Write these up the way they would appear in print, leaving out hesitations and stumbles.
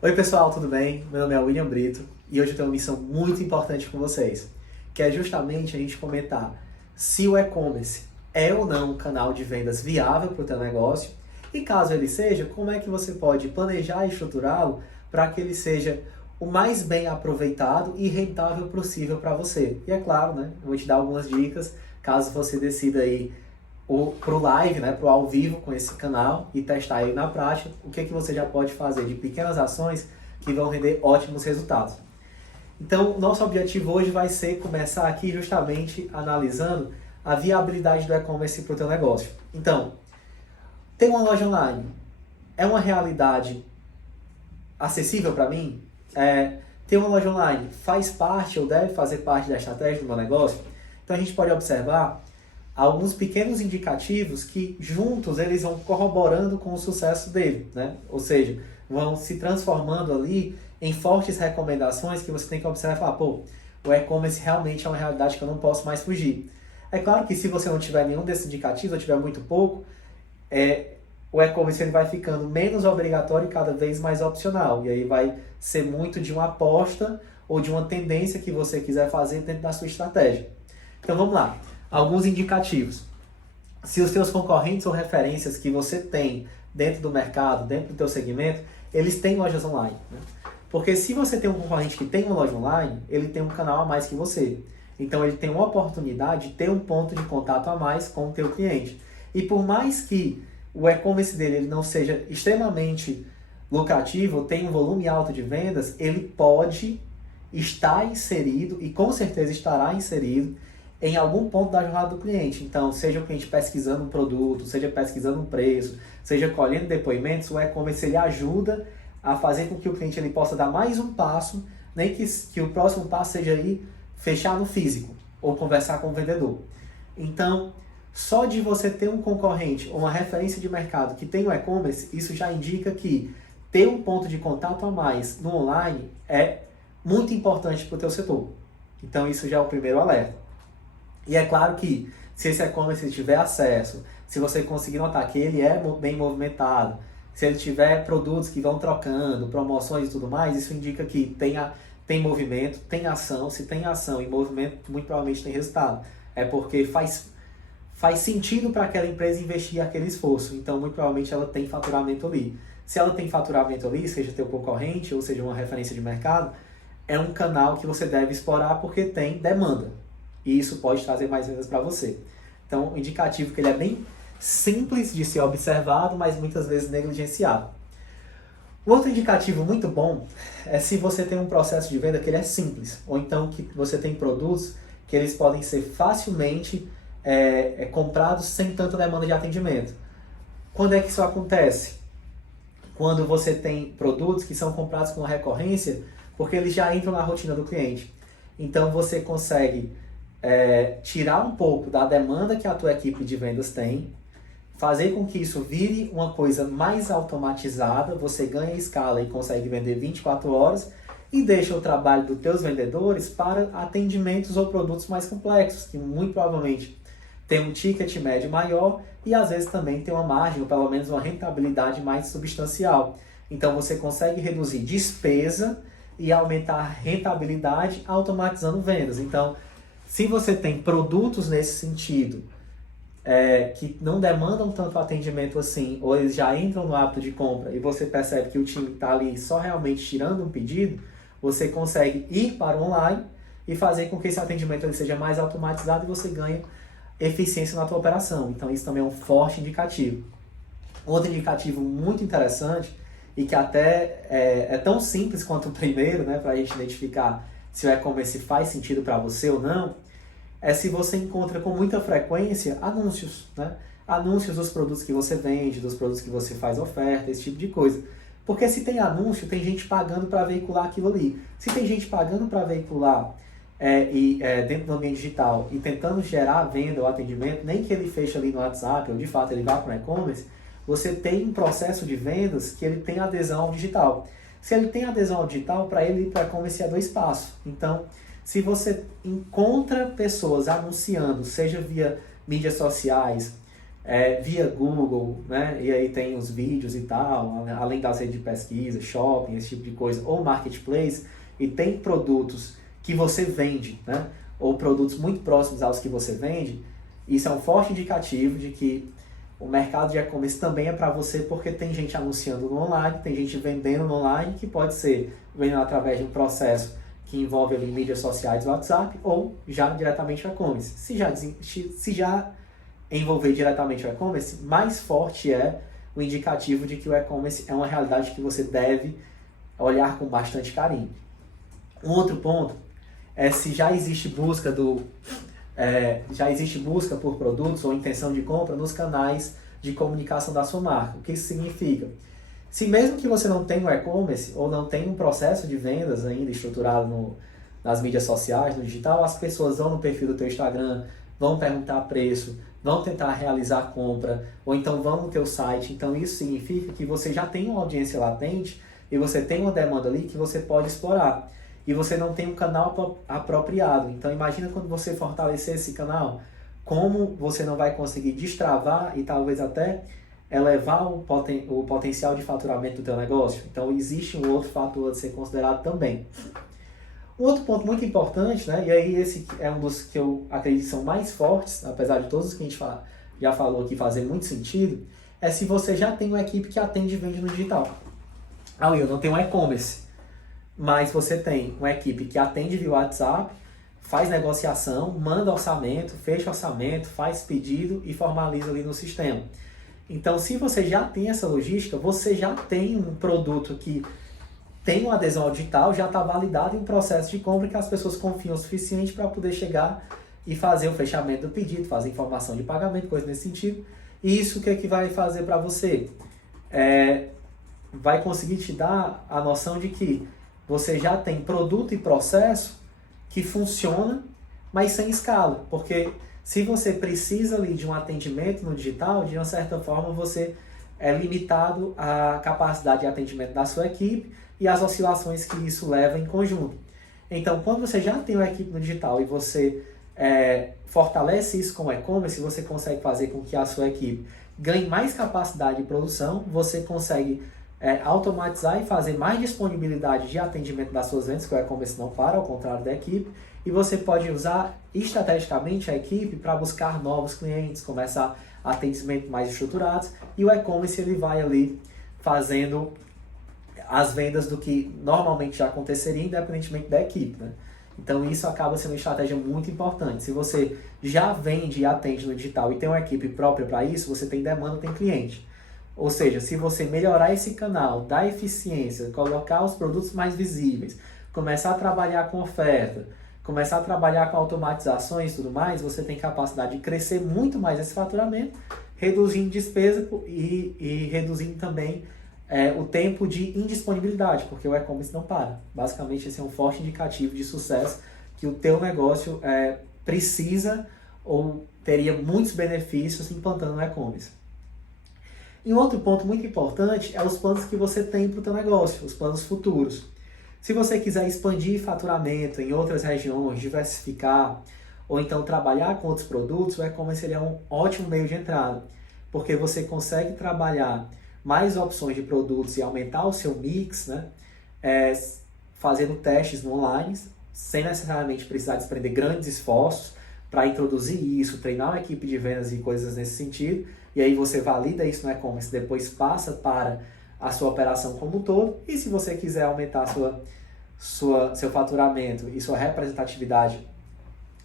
Oi pessoal, tudo bem? Meu nome é William Brito e hoje eu tenho uma missão muito importante com vocês, que é justamente a gente comentar se o e-commerce é ou não um canal de vendas viável para o teu negócio e caso ele seja, como é que você pode planejar e estruturá-lo para que ele seja o mais bem aproveitado e rentável possível para você. E é claro, né, eu vou te dar algumas dicas caso você decida ir pro live, né, pro ao vivo com esse canal e testar ele na prática, o que você já pode fazer de pequenas ações que vão render ótimos resultados. Então, nosso objetivo hoje vai ser começar aqui justamente analisando a viabilidade do e-commerce para o teu negócio. Então, ter uma loja online é uma realidade acessível para mim? Ter uma loja online faz parte ou deve fazer parte da estratégia do meu negócio? Então, a gente pode observar alguns pequenos indicativos que juntos eles vão corroborando com o sucesso dele, né? Ou seja, vão se transformando ali em fortes recomendações que você tem que observar e falar, pô, o e-commerce realmente é uma realidade que eu não posso mais fugir. É claro que se você não tiver nenhum desses indicativos, ou tiver muito pouco, o e-commerce ele vai ficando menos obrigatório e cada vez mais opcional. E aí vai ser muito de uma aposta ou de uma tendência que você quiser fazer dentro da sua estratégia. Então vamos lá. Alguns indicativos. Se os seus concorrentes ou referências que você tem dentro do mercado, dentro do teu segmento, eles têm lojas online. Né? Porque se você tem um concorrente que tem uma loja online, ele tem um canal a mais que você. Então ele tem uma oportunidade de ter um ponto de contato a mais com o teu cliente. E por mais que o e-commerce dele ele não seja extremamente lucrativo, tenha um volume alto de vendas, ele pode estar inserido e com certeza estará inserido em algum ponto da jornada do cliente. Então, seja o cliente pesquisando um produto, seja pesquisando um preço, seja colhendo depoimentos, o e-commerce ele ajuda a fazer com que o cliente ele possa dar mais um passo, nem que o próximo passo seja ir fechar no físico ou conversar com o vendedor. Então, só de você ter um concorrente ou uma referência de mercado que tem o e-commerce, isso já indica que ter um ponto de contato a mais no online é muito importante para o teu setor. Então, isso já é o primeiro alerta. E é claro que se esse e-commerce tiver acesso, se você conseguir notar que ele é bem movimentado, se ele tiver produtos que vão trocando, promoções e tudo mais, isso indica que tem movimento, tem ação. Se tem ação e movimento, muito provavelmente tem resultado. É porque faz sentido para aquela empresa investir aquele esforço. Então, muito provavelmente ela tem faturamento ali. Se ela tem faturamento ali, seja teu concorrente ou seja uma referência de mercado, é um canal que você deve explorar porque tem demanda. E isso pode trazer mais vendas para você. Então, um indicativo que ele é bem simples de ser observado, mas muitas vezes negligenciado. O outro indicativo muito bom é se você tem um processo de venda que ele é simples, ou então que você tem produtos que eles podem ser facilmente comprados sem tanta demanda de atendimento. Quando é que isso acontece? Quando você tem produtos que são comprados com recorrência, porque eles já entram na rotina do cliente. Então, você consegue tirar um pouco da demanda que a tua equipe de vendas tem, fazer com que isso vire uma coisa mais automatizada, você ganha escala e consegue vender 24 horas e deixa o trabalho dos teus vendedores para atendimentos ou produtos mais complexos, que muito provavelmente tem um ticket médio maior e às vezes também tem uma margem ou pelo menos uma rentabilidade mais substancial. Então você consegue reduzir despesa e aumentar a rentabilidade automatizando vendas. Então, se você tem produtos nesse sentido, que não demandam tanto atendimento assim, ou eles já entram no hábito de compra e você percebe que o time está ali só realmente tirando um pedido, você consegue ir para o online e fazer com que esse atendimento ele seja mais automatizado e você ganhe eficiência na tua operação. Então isso também é um forte indicativo. Outro indicativo muito interessante e que até é tão simples quanto o primeiro, né, para a gente identificar se o e-commerce faz sentido para você ou não, é se você encontra com muita frequência anúncios, né? Anúncios dos produtos que você vende, dos produtos que você faz oferta, esse tipo de coisa. Porque se tem anúncio, tem gente pagando para veicular aquilo ali. Se tem gente pagando para veicular dentro do ambiente digital e tentando gerar venda ou atendimento, nem que ele feche ali no WhatsApp ou de fato ele vá para o e-commerce, você tem um processo de vendas que ele tem adesão ao digital. Se ele tem adesão ao digital, para ele ir para o e-commerce é 2 passos. Então, se você encontra pessoas anunciando, seja via mídias sociais, via Google, né? E aí tem os vídeos e tal, além das redes de pesquisa, shopping, esse tipo de coisa, ou marketplace, e tem produtos que você vende, né? Ou produtos muito próximos aos que você vende, isso é um forte indicativo de que o mercado de e-commerce também é para você, porque tem gente anunciando no online, tem gente vendendo no online, que pode ser vendendo através de um processo que envolve ali mídias sociais do WhatsApp, ou já diretamente o e-commerce. Se já envolver diretamente o e-commerce, mais forte é o indicativo de que o e-commerce é uma realidade que você deve olhar com bastante carinho. Um outro ponto é se já existe busca por produtos ou intenção de compra nos canais de comunicação da sua marca. O que isso significa? Se mesmo que você não tenha um e-commerce ou não tenha um processo de vendas ainda estruturado nas mídias sociais, no digital, as pessoas vão no perfil do teu Instagram, vão perguntar preço, vão tentar realizar a compra, ou então vão no teu site. Então isso significa que você já tem uma audiência latente e você tem uma demanda ali que você pode explorar. E você não tem um canal apropriado. Então imagina quando você fortalecer esse canal, como você não vai conseguir destravar e talvez até elevar o potencial de faturamento do teu negócio. Então existe um outro fator a ser considerado também. Um outro ponto muito importante, né, e aí esse é um dos que eu acredito que são mais fortes, apesar de todos os que a gente já falou aqui fazer muito sentido, é se você já tem uma equipe que atende e vende no digital. Eu não tenho um e-commerce, mas você tem uma equipe que atende via WhatsApp, faz negociação, manda orçamento, fecha orçamento, faz pedido e formaliza ali no sistema. Então, se você já tem essa logística, você já tem um produto que tem uma adesão ao digital, já está validado em um processo de compra que as pessoas confiam o suficiente para poder chegar e fazer o fechamento do pedido, fazer informação de pagamento, coisa nesse sentido. E isso o que é que vai fazer para você? Vai conseguir te dar a noção de que você já tem produto e processo que funciona, mas sem escala. Porque se você precisa ali de um atendimento no digital, de uma certa forma você é limitado à capacidade de atendimento da sua equipe e às oscilações que isso leva em conjunto. Então, quando você já tem uma equipe no digital e você fortalece isso com o e-commerce, você consegue fazer com que a sua equipe ganhe mais capacidade de produção, você consegue automatizar e fazer mais disponibilidade de atendimento das suas vendas, que o e-commerce não para, ao contrário da equipe, e você pode usar estrategicamente a equipe para buscar novos clientes, começar atendimentos mais estruturados, e o e-commerce ele vai ali fazendo as vendas do que normalmente já aconteceria, independentemente da equipe, né? Então isso acaba sendo uma estratégia muito importante. Se você já vende e atende no digital e tem uma equipe própria para isso, você tem demanda, tem cliente. Ou seja, se você melhorar esse canal, dar eficiência, colocar os produtos mais visíveis, começar a trabalhar com oferta, começar a trabalhar com automatizações e tudo mais, você tem capacidade de crescer muito mais esse faturamento, reduzindo despesa e reduzindo também o tempo de indisponibilidade, porque o e-commerce não para. Basicamente, esse é um forte indicativo de sucesso que o teu negócio precisa ou teria muitos benefícios implantando o e-commerce. E um outro ponto muito importante é os planos que você tem para o teu negócio, os planos futuros. Se você quiser expandir faturamento em outras regiões, diversificar, ou então trabalhar com outros produtos, o e-commerce seria um ótimo meio de entrada, porque você consegue trabalhar mais opções de produtos e aumentar o seu mix, né? Fazendo testes no online, sem necessariamente precisar desprender grandes esforços para introduzir isso, treinar uma equipe de vendas e coisas nesse sentido, e aí você valida isso no e-commerce, depois passa para a sua operação como um todo, e se você quiser aumentar seu faturamento e sua representatividade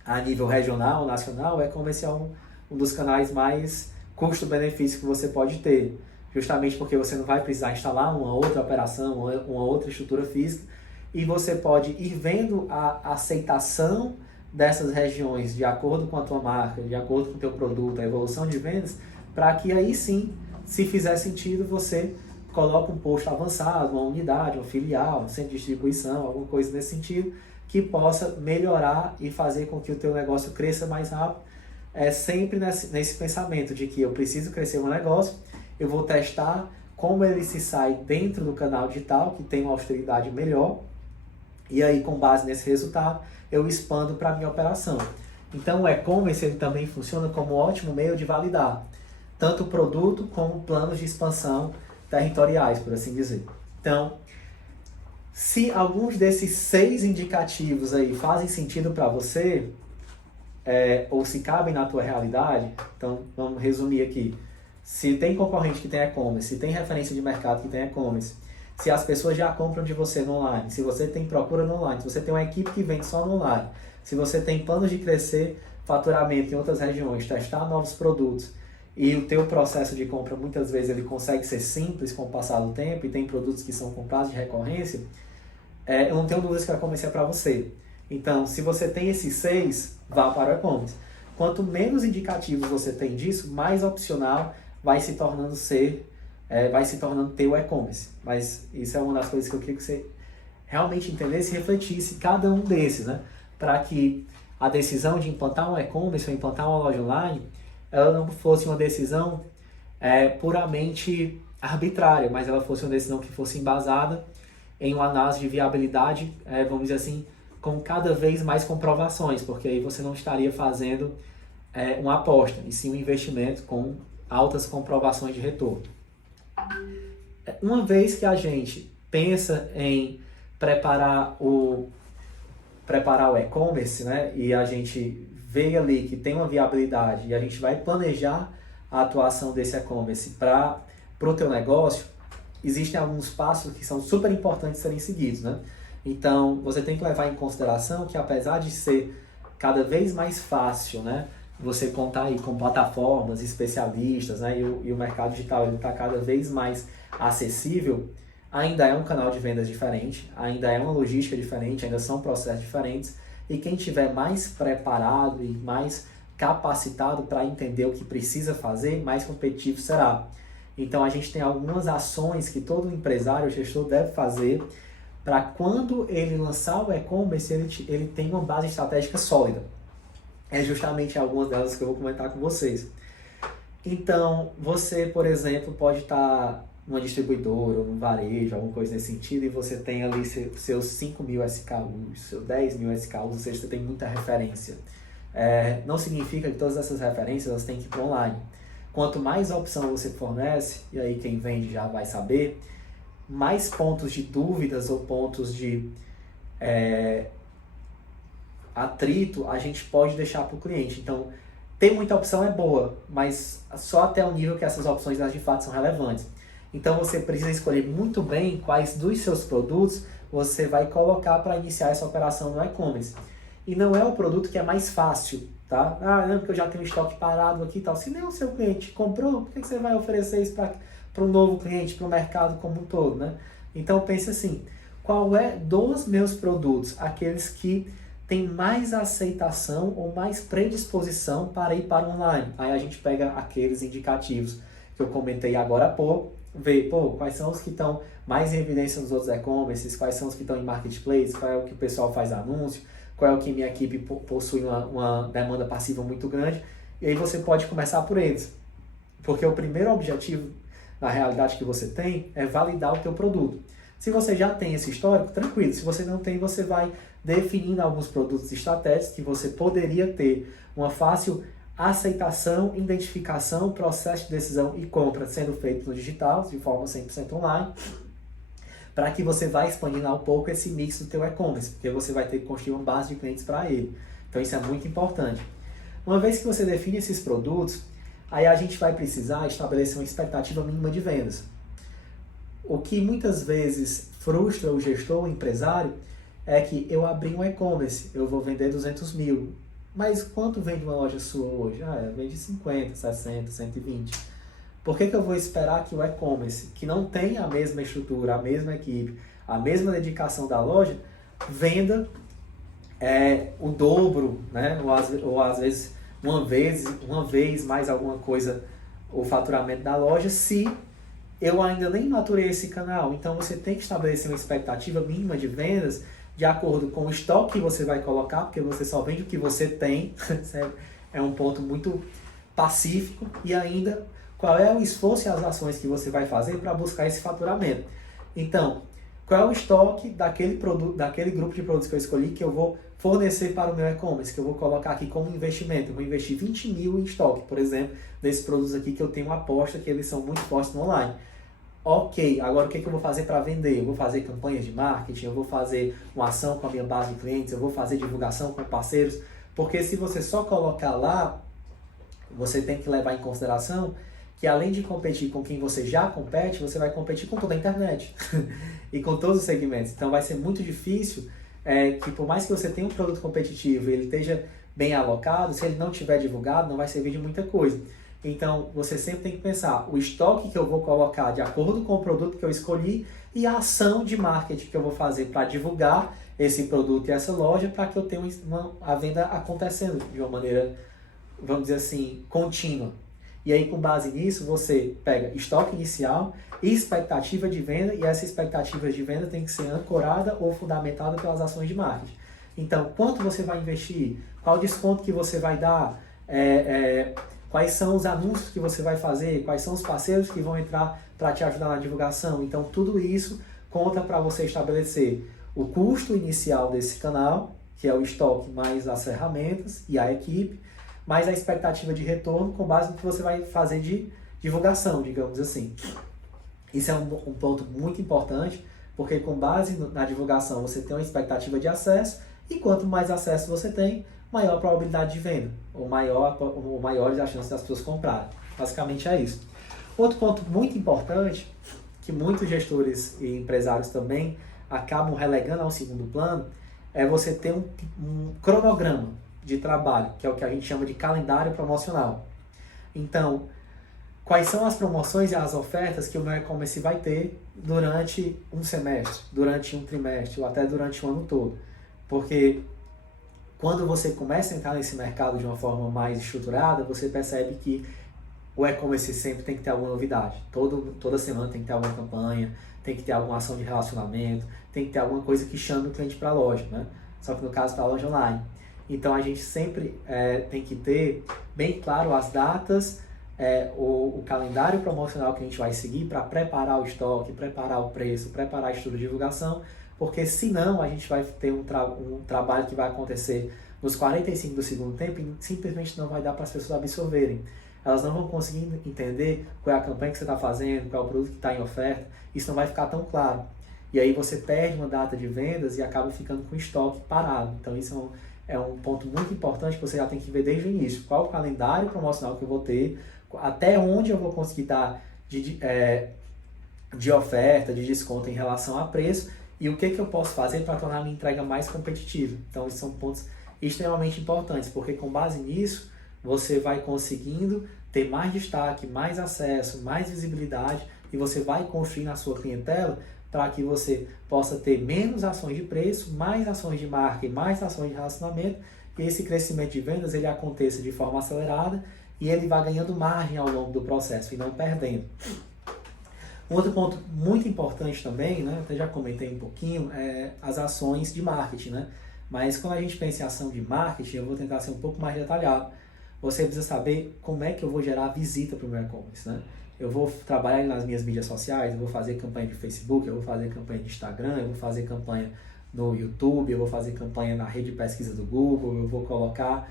a nível regional, nacional, o e-commerce é um dos canais mais custo-benefício que você pode ter, justamente porque você não vai precisar instalar uma outra operação, uma outra estrutura física, e você pode ir vendo a aceitação dessas regiões de acordo com a tua marca, de acordo com o teu produto, a evolução de vendas, para que aí sim, se fizer sentido, você coloca um posto avançado, uma unidade, uma filial, um centro de distribuição, alguma coisa nesse sentido, que possa melhorar e fazer com que o teu negócio cresça mais rápido, sempre nesse pensamento de que eu preciso crescer o meu negócio, eu vou testar como ele se sai dentro do canal digital, que tem uma austeridade melhor, e aí com base nesse resultado, eu expando para a minha operação. Então o e-commerce ele também funciona como um ótimo meio de validar. tanto produto como planos de expansão territoriais, por assim dizer. Então, se alguns desses 6 indicativos aí fazem sentido para você, ou se cabem na tua realidade, então vamos resumir aqui. Se tem concorrente que tem e-commerce, se tem referência de mercado que tem e-commerce, se as pessoas já compram de você no online, se você tem procura no online, se você tem uma equipe que vende só no online, se você tem planos de crescer faturamento em outras regiões, testar novos produtos, e o teu processo de compra muitas vezes ele consegue ser simples com o passar do tempo e tem produtos que são comprados de recorrência, eu não tenho dúvidas que a e-commerce é para você. Então, se você tem esses 6, vá para o e-commerce. Quanto menos indicativos você tem disso, mais opcional vai se tornando ter o e-commerce. Mas isso é uma das coisas que eu queria que você realmente entendesse e refletisse cada um desses, né? Para que a decisão de implantar um e-commerce ou implantar uma loja online, ela não fosse uma decisão puramente arbitrária, mas ela fosse uma decisão que fosse embasada em uma análise de viabilidade, vamos dizer assim, com cada vez mais comprovações, porque aí você não estaria fazendo uma aposta, e sim um investimento com altas comprovações de retorno. Uma vez que a gente pensa em preparar o e-commerce, né, e a gente vê ali que tem uma viabilidade e a gente vai planejar a atuação desse e-commerce para o teu negócio, existem alguns passos que são super importantes serem seguidos, né? Então, você tem que levar em consideração que apesar de ser cada vez mais fácil, né, você contar aí com plataformas, especialistas, né, e o mercado digital está cada vez mais acessível, ainda é um canal de vendas diferente, ainda é uma logística diferente, ainda são processos diferentes, e quem estiver mais preparado e mais capacitado para entender o que precisa fazer, mais competitivo será. Então a gente tem algumas ações que todo empresário, gestor deve fazer para quando ele lançar o e-commerce, ele tem uma base estratégica sólida. É justamente algumas delas que eu vou comentar com vocês. Então, você, por exemplo, pode estar numa distribuidora ou num varejo, alguma coisa nesse sentido, e você tem ali seus 5.000 SKUs, seus 10.000 SKUs, ou seja, você tem muita referência. Não significa que todas essas referências elas têm que ir para online. Quanto mais opção você fornece, e aí quem vende já vai saber, mais pontos de dúvidas ou pontos de atrito a gente pode deixar para o cliente. Então, ter muita opção é boa, mas só até o nível que essas opções de fato são relevantes. Então, você precisa escolher muito bem quais dos seus produtos você vai colocar para iniciar essa operação no e-commerce. E não é o produto que é mais fácil, tá? Não, porque eu já tenho um estoque parado aqui e tal. Se nem o seu cliente comprou, por que você vai oferecer isso para um novo cliente, para o mercado como um todo, né? Então, pense assim, qual é dos meus produtos aqueles que tem mais aceitação ou mais predisposição para ir para o online? Aí a gente pega aqueles indicativos que eu comentei agora há pouco, vê, quais são os que estão mais em evidência nos outros e-commerces, quais são os que estão em marketplace, qual é o que o pessoal faz anúncio, qual é o que minha equipe possui uma demanda passiva muito grande, e aí você pode começar por eles. Porque o primeiro objetivo, na realidade, que você tem é validar o teu produto. Se você já tem esse histórico, tranquilo. Se você não tem, você vai definindo alguns produtos estratégicos que você poderia ter uma fácil aceitação, identificação, processo de decisão e compra sendo feito no digital, de forma 100% online, para que você vá expandindo um pouco esse mix do teu e-commerce, porque você vai ter que construir uma base de clientes para ele. Então isso é muito importante. Uma vez que você define esses produtos, aí a gente vai precisar estabelecer uma expectativa mínima de vendas. O que muitas vezes frustra o gestor, o empresário, é que eu abri um e-commerce, eu vou vender 200 mil. Mas quanto vende uma loja sua hoje? Vende 50, 60, 120. Por que eu vou esperar que o e-commerce, que não tem a mesma estrutura, a mesma equipe, a mesma dedicação da loja, venda o dobro, né? Ou às vezes uma vez mais alguma coisa o faturamento da loja, se eu ainda nem maturei esse canal? Então você tem que estabelecer uma expectativa mínima de vendas de acordo com o estoque que você vai colocar, porque você só vende o que você tem, é um ponto muito pacífico, e ainda qual é o esforço e as ações que você vai fazer para buscar esse faturamento. Então, qual é o estoque daquele produto, daquele grupo de produtos que eu escolhi que eu vou fornecer para o meu e-commerce, que eu vou colocar aqui como investimento. Eu vou investir 20 mil em estoque, por exemplo, desses produtos aqui que eu tenho uma aposta que eles são muito fortes no online. Ok, agora o que eu vou fazer para vender? Eu vou fazer campanhas de marketing, eu vou fazer uma ação com a minha base de clientes, eu vou fazer divulgação com parceiros, porque se você só colocar lá, você tem que levar em consideração que além de competir com quem você já compete, você vai competir com toda a internet e com todos os segmentos. Então vai ser muito difícil que por mais que você tenha um produto competitivo e ele esteja bem alocado, se ele não tiver divulgado, não vai servir de muita coisa. Então você sempre tem que pensar o estoque que eu vou colocar de acordo com o produto que eu escolhi e a ação de marketing que eu vou fazer para divulgar esse produto e essa loja para que eu tenha a venda acontecendo de uma maneira, vamos dizer assim, contínua. E aí, com base nisso, você pega estoque inicial e expectativa de venda, e essa expectativa de venda tem que ser ancorada ou fundamentada pelas ações de marketing. Então, quanto você vai investir? Qual desconto que você vai dar? Quais são os anúncios que você vai fazer? Quais são os parceiros que vão entrar para te ajudar na divulgação? Então, tudo isso conta para você estabelecer o custo inicial desse canal, que é o estoque mais as ferramentas e a equipe, mais a expectativa de retorno com base no que você vai fazer de divulgação, digamos assim. Isso é um ponto muito importante, porque com base na divulgação você tem uma expectativa de acesso, e quanto mais acesso você tem, maior a probabilidade de venda, ou maiores as chances das pessoas comprarem. Basicamente é isso. Outro ponto muito importante, que muitos gestores e empresários também acabam relegando ao segundo plano, é você ter um cronograma de trabalho, que é o que a gente chama de calendário promocional. Então, quais são as promoções e as ofertas que o meu e-commerce vai ter durante um semestre, durante um trimestre ou até durante o ano todo? Porque quando você começa a entrar nesse mercado de uma forma mais estruturada, você percebe que o e-commerce sempre tem que ter alguma novidade. Toda semana tem que ter alguma campanha, tem que ter alguma ação de relacionamento, tem que ter alguma coisa que chame o cliente para a loja, né? Só que no caso para a loja online. Então a gente sempre tem que ter bem claro as datas, o calendário promocional que a gente vai seguir para preparar o estoque, preparar o preço, preparar a estrutura de divulgação, porque senão a gente vai ter um trabalho que vai acontecer nos 45 do segundo tempo e simplesmente não vai dar para as pessoas absorverem. Elas não vão conseguir entender qual é a campanha que você está fazendo, qual é o produto que está em oferta, isso não vai ficar tão claro. E aí você perde uma data de vendas e acaba ficando com o estoque parado. Então isso é um ponto muito importante que você já tem que ver desde o início. Qual o calendário promocional que eu vou ter, até onde eu vou conseguir dar de oferta, de desconto em relação a preço, e o que eu posso fazer para tornar a minha entrega mais competitiva. Então esses são pontos extremamente importantes, porque com base nisso, você vai conseguindo ter mais destaque, mais acesso, mais visibilidade, e você vai construir na sua clientela para que você possa ter menos ações de preço, mais ações de marca e mais ações de relacionamento, e esse crescimento de vendas ele aconteça de forma acelerada e ele vai ganhando margem ao longo do processo e não perdendo. Um outro ponto muito importante também, né, até já comentei um pouquinho, é as ações de marketing, né? Mas quando a gente pensa em ação de marketing, eu vou tentar ser um pouco mais detalhado. Você precisa saber como é que eu vou gerar visita para o meu e-commerce, né? Eu vou trabalhar nas minhas mídias sociais, eu vou fazer campanha de Facebook, eu vou fazer campanha de Instagram, eu vou fazer campanha no YouTube, eu vou fazer campanha na rede de pesquisa do Google, eu vou colocar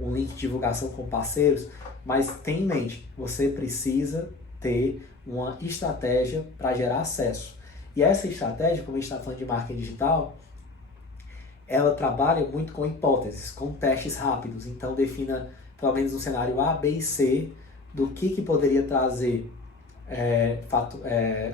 um link de divulgação com parceiros, mas tenha em mente, você precisa ter uma estratégia para gerar acesso. E essa estratégia, como a gente está falando de marketing digital, ela trabalha muito com hipóteses, com testes rápidos. Então defina pelo menos um cenário A, B e C do que poderia trazer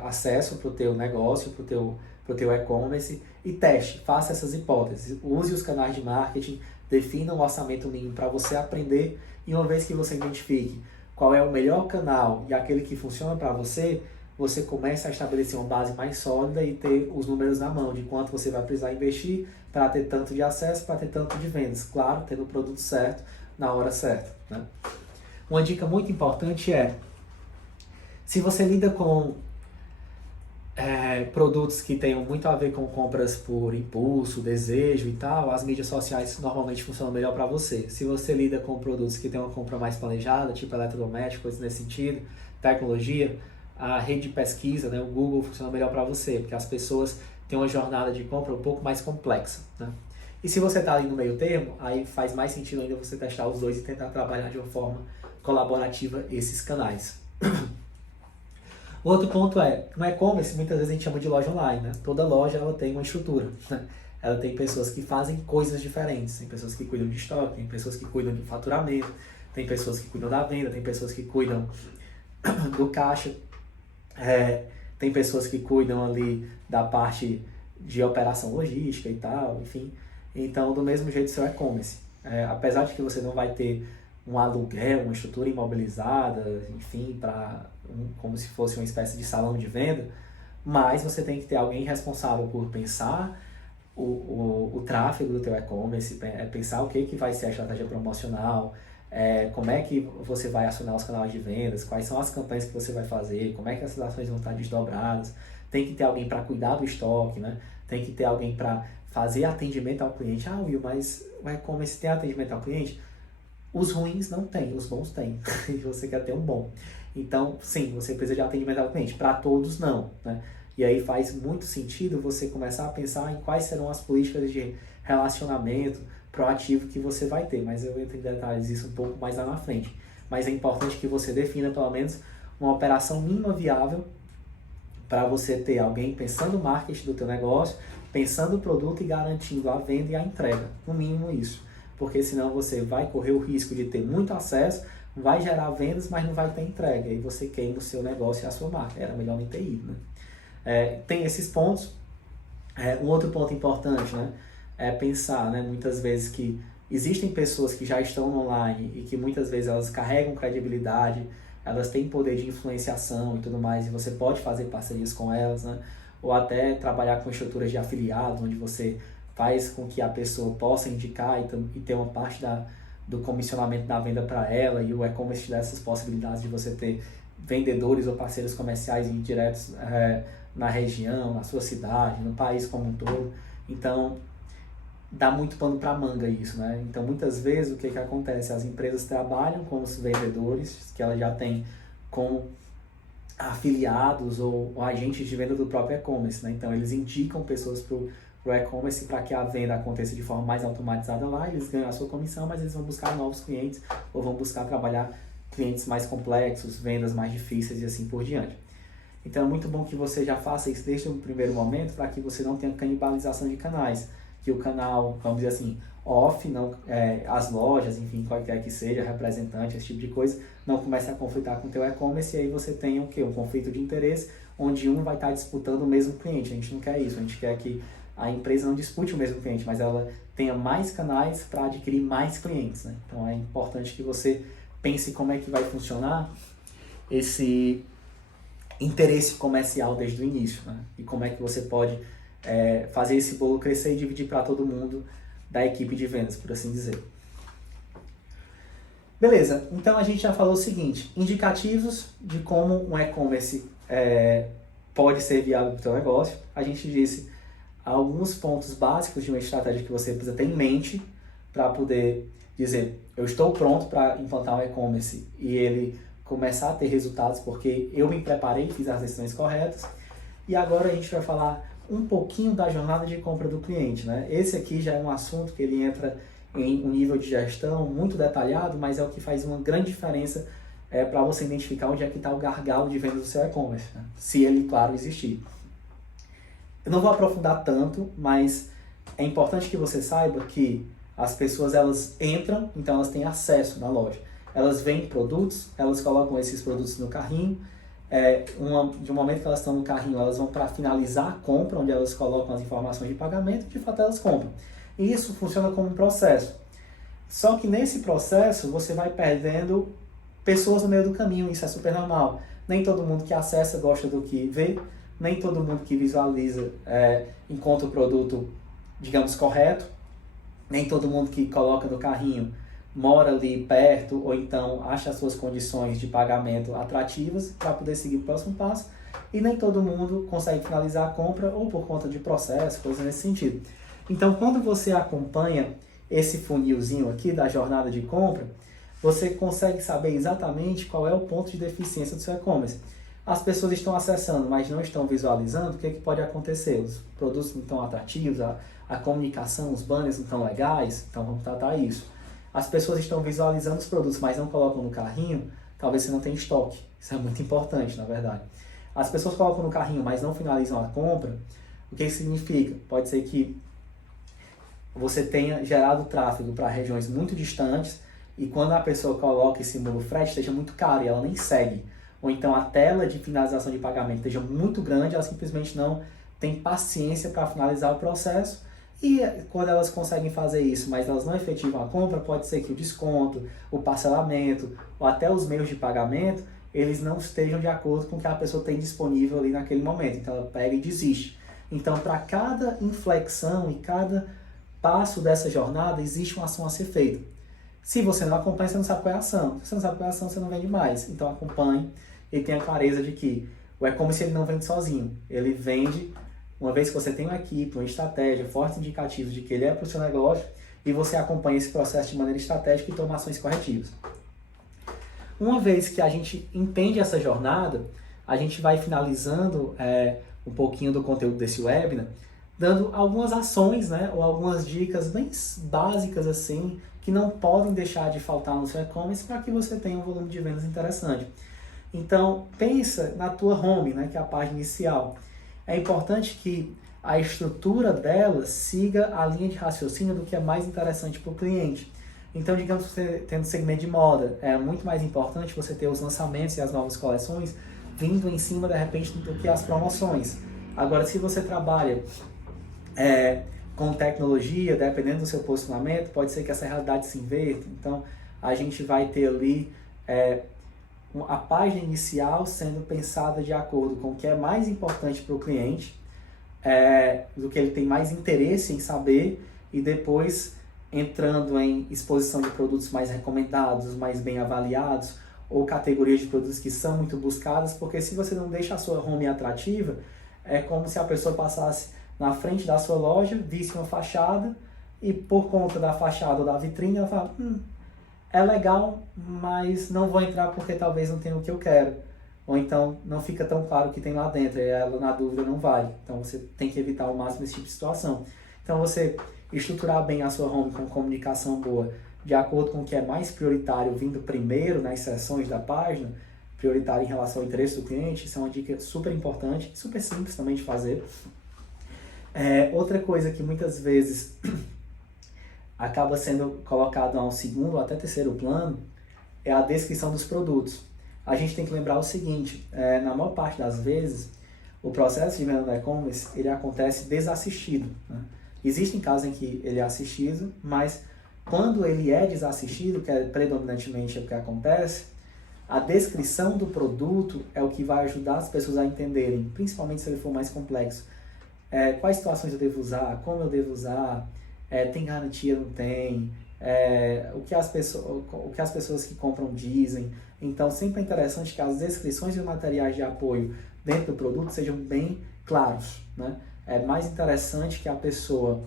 acesso para o teu negócio, para o teu e-commerce, e teste, faça essas hipóteses. Use os canais de marketing, defina um orçamento mínimo para você aprender, e uma vez que você identifique qual é o melhor canal e aquele que funciona para você, você começa a estabelecer uma base mais sólida e ter os números na mão de quanto você vai precisar investir para ter tanto de acesso, para ter tanto de vendas. Claro, tendo o produto certo, na hora certa, né? Uma dica muito importante se você lida com produtos que tenham muito a ver com compras por impulso, desejo e tal, as mídias sociais normalmente funcionam melhor para você. Se você lida com produtos que têm uma compra mais planejada, tipo eletrodoméstico, coisas nesse sentido, tecnologia, a rede de pesquisa, né, o Google funciona melhor para você, porque as pessoas têm uma jornada de compra um pouco mais complexa, né? E se você está ali no meio termo, aí faz mais sentido ainda você testar os dois e tentar trabalhar de uma forma colaborativa esses canais. O outro ponto é, no e-commerce, muitas vezes a gente chama de loja online, né? Toda loja ela tem uma estrutura, né? Ela tem pessoas que fazem coisas diferentes, tem pessoas que cuidam de estoque, tem pessoas que cuidam de faturamento, tem pessoas que cuidam da venda, tem pessoas que cuidam do caixa, tem pessoas que cuidam ali da parte de operação logística e tal, enfim. Então, do mesmo jeito, seu e-commerce. Apesar de que você não vai ter um aluguel, uma estrutura imobilizada, enfim, como se fosse uma espécie de salão de venda, mas você tem que ter alguém responsável por pensar o tráfego do teu e-commerce, pensar o que vai ser a estratégia promocional, como é que você vai acionar os canais de vendas, quais são as campanhas que você vai fazer, como é que essas ações vão estar desdobradas. Tem que ter alguém para cuidar do estoque, né? Tem que ter alguém para fazer atendimento ao cliente. Ah, Will, mas o e-commerce tem atendimento ao cliente? Os ruins não tem, os bons tem. E você quer ter um bom. Então, sim, você precisa de atendimento ao cliente. Para todos, não, né? E aí faz muito sentido você começar a pensar em quais serão as políticas de relacionamento proativo que você vai ter. Mas eu entro em detalhes isso um pouco mais lá na frente. Mas é importante que você defina, pelo menos, uma operação mínima viável para você ter alguém pensando no marketing do teu negócio, pensando o produto e garantindo a venda e a entrega. No mínimo isso. Porque senão você vai correr o risco de ter muito acesso, vai gerar vendas, mas não vai ter entrega. E você queima o seu negócio e a sua marca. Era melhor nem ter ido, né? Tem esses pontos. Um outro ponto importante, né, é pensar, né, muitas vezes que existem pessoas que já estão no online e que muitas vezes elas carregam credibilidade, elas têm poder de influenciação e tudo mais, e você pode fazer parcerias com elas, né, ou até trabalhar com estruturas de afiliados, onde você faz com que a pessoa possa indicar e ter uma parte do comissionamento da venda para ela, e o e-commerce te dá essas possibilidades de você ter vendedores ou parceiros comerciais indiretos na região, na sua cidade, no país como um todo. Então, dá muito pano para manga isso, né? Então, muitas vezes, o que acontece? As empresas trabalham com os vendedores que elas já têm com afiliados ou agentes de venda do próprio e-commerce, né? Então, eles indicam pessoas para o e-commerce para que a venda aconteça de forma mais automatizada lá, eles ganham a sua comissão, mas eles vão buscar novos clientes ou vão buscar trabalhar clientes mais complexos, vendas mais difíceis e assim por diante. Então é muito bom que você já faça isso desde o primeiro momento para que você não tenha canibalização de canais, que o canal, vamos dizer assim, off, não, as lojas, enfim, qualquer que seja, representante, esse tipo de coisa, não comece a conflitar com o teu e-commerce e aí você tenha o quê? Um conflito de interesse, onde um vai estar disputando o mesmo cliente. A gente não quer isso, a gente quer que a empresa não dispute o mesmo cliente, mas ela tenha mais canais para adquirir mais clientes, né? Então é importante que você pense como é que vai funcionar esse interesse comercial desde o início, né? E como é que você pode fazer esse bolo crescer e dividir para todo mundo da equipe de vendas, por assim dizer. Beleza, então a gente já falou o seguinte, indicativos de como um e-commerce pode ser viável para o seu negócio. A gente disse alguns pontos básicos de uma estratégia que você precisa ter em mente para poder dizer, eu estou pronto para implantar um e-commerce e ele começar a ter resultados porque eu me preparei e fiz as decisões corretas. E agora a gente vai falar um pouquinho da jornada de compra do cliente, né? Esse aqui já é um assunto que ele entra em um nível de gestão muito detalhado, mas é o que faz uma grande diferença para você identificar onde é que está o gargalo de venda do seu e-commerce, né? Se ele, claro, existir. Eu não vou aprofundar tanto, mas é importante que você saiba que as pessoas elas entram, então elas têm acesso na loja. Elas veem produtos, elas colocam esses produtos no carrinho, de um momento que elas estão no carrinho, elas vão para finalizar a compra, onde elas colocam as informações de pagamento, de fato elas compram. E isso funciona como um processo. Só que nesse processo você vai perdendo pessoas no meio do caminho, isso é super normal. Nem todo mundo que acessa gosta do que vê, nem todo mundo que visualiza encontra o produto, digamos, correto, nem todo mundo que coloca no carrinho mora ali perto ou então acha as suas condições de pagamento atrativas para poder seguir o próximo passo, e nem todo mundo consegue finalizar a compra ou por conta de processo, coisas nesse sentido. Então, quando você acompanha esse funilzinho aqui da jornada de compra, você consegue saber exatamente qual é o ponto de deficiência do seu e-commerce. As pessoas estão acessando, mas não estão visualizando, o que pode acontecer? Os produtos não estão atrativos, a comunicação, os banners não estão legais, então vamos tratar isso. As pessoas estão visualizando os produtos, mas não colocam no carrinho, talvez você não tenha estoque. Isso é muito importante, na verdade. As pessoas colocam no carrinho, mas não finalizam a compra, o que isso significa? Pode ser que você tenha gerado tráfego para regiões muito distantes e quando a pessoa coloca e simula o frete, esteja muito caro e ela nem segue. Ou então a tela de finalização de pagamento esteja muito grande, ela simplesmente não tem paciência para finalizar o processo. E quando elas conseguem fazer isso, mas elas não efetivam a compra, pode ser que o desconto, o parcelamento ou até os meios de pagamento, eles não estejam de acordo com o que a pessoa tem disponível ali naquele momento. Então ela pega e desiste. Então para cada inflexão e cada passo dessa jornada, existe uma ação a ser feita. Se você não acompanha, você não sabe qual é a ação. Se você não sabe qual é a ação, você não vende mais. Então acompanhe e tenha clareza de que o e-commerce ele não vende sozinho. Ele vende, uma vez que você tem uma equipe, uma estratégia, fortes indicativos de que ele é para o seu negócio e você acompanha esse processo de maneira estratégica e toma ações corretivas. Uma vez que a gente entende essa jornada, a gente vai finalizando um pouquinho do conteúdo desse webinar, dando algumas ações, né, ou algumas dicas bem básicas assim, que não podem deixar de faltar no seu e-commerce para que você tenha um volume de vendas interessante. Então, pensa na tua home, né, que é a página inicial. É importante que a estrutura dela siga a linha de raciocínio do que é mais interessante para o cliente. Então, digamos que você tendo segmento de moda, é muito mais importante você ter os lançamentos e as novas coleções vindo em cima, de repente, do que as promoções. Agora, se você trabalha com tecnologia, dependendo do seu posicionamento, pode ser que essa realidade se inverta. Então, a gente vai ter ali a página inicial sendo pensada de acordo com o que é mais importante para o cliente, do que ele tem mais interesse em saber, e depois entrando em exposição de produtos mais recomendados, mais bem avaliados, ou categorias de produtos que são muito buscadas, porque se você não deixa a sua home atrativa, é como se a pessoa passasse na frente da sua loja, visse uma fachada e por conta da fachada ou da vitrine ela fala, é legal, mas não vou entrar porque talvez não tenha o que eu quero. Ou então não fica tão claro o que tem lá dentro e ela na dúvida não vai. Então você tem que evitar ao máximo esse tipo de situação. Então você estruturar bem a sua home com comunicação boa, de acordo com o que é mais prioritário vindo primeiro nas seções da página, prioritário em relação ao interesse do cliente, isso é uma dica super importante, super simples também de fazer. Outra coisa que muitas vezes acaba sendo colocado a um segundo ou até terceiro plano é a descrição dos produtos. A gente tem que lembrar o seguinte, na maior parte das vezes, o processo de venda no e-commerce ele acontece desassistido, né? Existem casos em que ele é assistido, mas quando ele é desassistido, que é predominantemente o que acontece, a descrição do produto é o que vai ajudar as pessoas a entenderem, principalmente se ele for mais complexo. Quais situações eu devo usar, como eu devo usar, tem garantia, não tem, o que as pessoas que compram dizem. Então sempre é interessante que as descrições e os materiais de apoio dentro do produto sejam bem claros, né? É mais interessante que a pessoa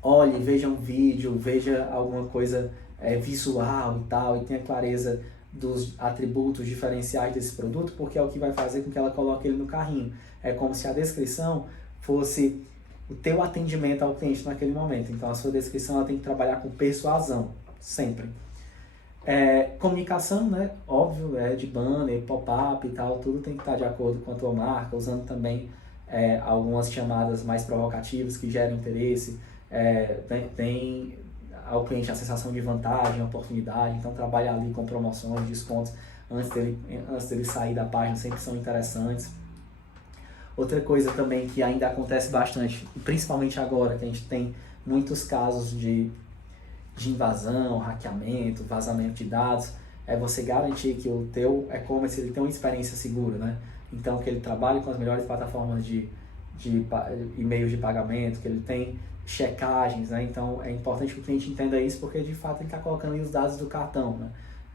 olhe, veja um vídeo, veja alguma coisa visual e tal, e tenha clareza dos atributos diferenciais desse produto, porque é o que vai fazer com que ela coloque ele no carrinho. É como se a descrição fosse o teu atendimento ao cliente naquele momento. Então a sua descrição ela tem que trabalhar com persuasão, sempre. Comunicação, né? Óbvio, de banner, pop-up e tal, tudo tem que estar de acordo com a tua marca, usando também algumas chamadas mais provocativas que geram interesse, tem ao cliente a sensação de vantagem, oportunidade, então trabalhar ali com promoções, descontos, antes dele sair da página sempre são interessantes. Outra coisa também que ainda acontece bastante, principalmente agora, que a gente tem muitos casos de invasão, hackeamento, vazamento de dados, é você garantir que o teu e-commerce ele tem uma experiência segura, né? Então que ele trabalhe com as melhores plataformas de e-mails de pagamento, que ele tem checagens, né? Então é importante que o cliente entenda isso, porque de fato ele está colocando ali os dados do cartão,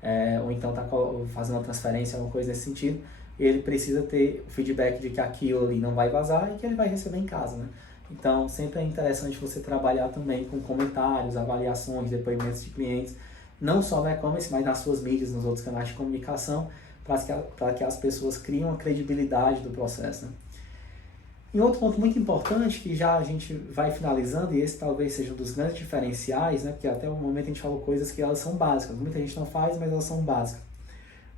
né? Ou então está fazendo uma transferência, alguma coisa nesse sentido, e ele precisa ter o feedback de que aquilo ali não vai vazar e que ele vai receber em casa, né? Então sempre é interessante você trabalhar também com comentários, avaliações, depoimentos de clientes, não só no e-commerce, mas nas suas mídias, nos outros canais de comunicação, para que as pessoas criem uma credibilidade do processo, né? E outro ponto muito importante, que já a gente vai finalizando, e esse talvez seja um dos grandes diferenciais, né? Porque até o momento a gente falou coisas que elas são básicas, muita gente não faz, mas elas são básicas.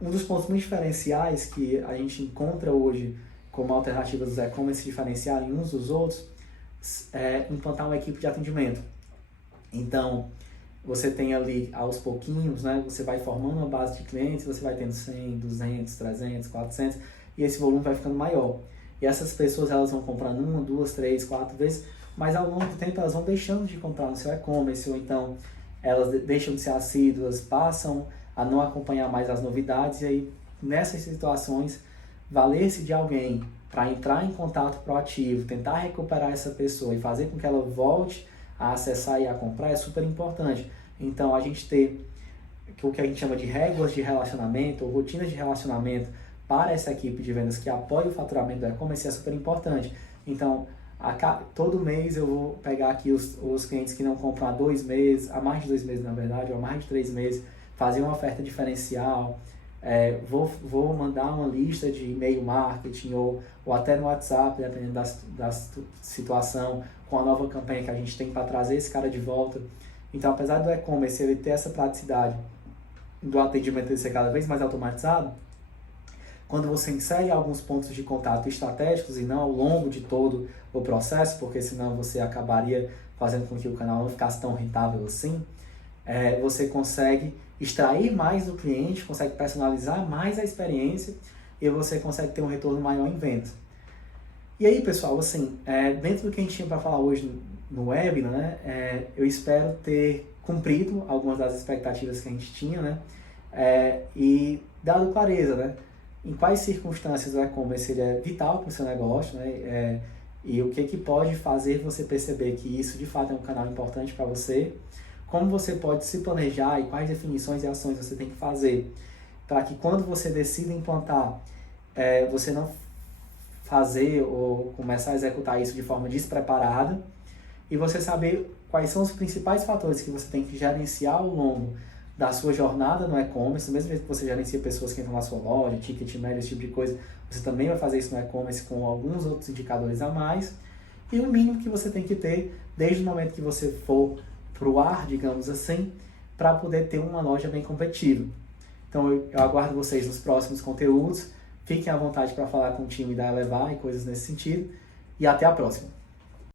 Um dos pontos muito diferenciais que a gente encontra hoje como alternativa dos e-commerce se diferenciarem uns dos outros é implantar uma equipe de atendimento. Então, você tem ali aos pouquinhos, né? Você vai formando uma base de clientes, você vai tendo 100, 200, 300, 400 e esse volume vai ficando maior. E essas pessoas elas vão comprando 1, 2, 3, 4 vezes, mas ao longo do tempo elas vão deixando de comprar no seu e-commerce, ou então elas deixam de ser assíduas, passam a não acompanhar mais as novidades, e aí nessas situações, valer-se de alguém para entrar em contato proativo, tentar recuperar essa pessoa e fazer com que ela volte a acessar e a comprar é super importante. Então a gente ter o que a gente chama de réguas de relacionamento ou rotinas de relacionamento para essa equipe de vendas que apoia o faturamento do e-commerce é super importante. Então, todo mês eu vou pegar aqui os clientes que não compram há 2 meses, há mais de 2 meses na verdade, ou há mais de 3 meses, fazer uma oferta diferencial, vou mandar uma lista de e-mail marketing ou até no WhatsApp, dependendo da situação, com a nova campanha que a gente tem para trazer esse cara de volta. Então, apesar do e-commerce ele ter essa praticidade do atendimento ele ser cada vez mais automatizado, quando você insere alguns pontos de contato estratégicos e não ao longo de todo o processo, porque senão você acabaria fazendo com que o canal não ficasse tão rentável assim, você consegue extrair mais do cliente, consegue personalizar mais a experiência e você consegue ter um retorno maior em vendas. E aí, pessoal, assim, dentro do que a gente tinha para falar hoje no webinar, né, eu espero ter cumprido algumas das expectativas que a gente tinha, né, e dado clareza, né, em quais circunstâncias o e-commerce ele é vital para o seu negócio, né, e o que pode fazer você perceber que isso de fato é um canal importante para você, como você pode se planejar e quais definições e ações você tem que fazer para que quando você decida implantar, você não fazer ou começar a executar isso de forma despreparada e você saber quais são os principais fatores que você tem que gerenciar ao longo da sua jornada no e-commerce, mesmo que você gerencia pessoas que entram na sua loja, ticket médio, esse tipo de coisa, você também vai fazer isso no e-commerce com alguns outros indicadores a mais, e o mínimo que você tem que ter desde o momento que você for pro ar, digamos assim, para poder ter uma loja bem competitiva. Então eu aguardo vocês nos próximos conteúdos, fiquem à vontade para falar com o time da Elevar e coisas nesse sentido, e até a próxima!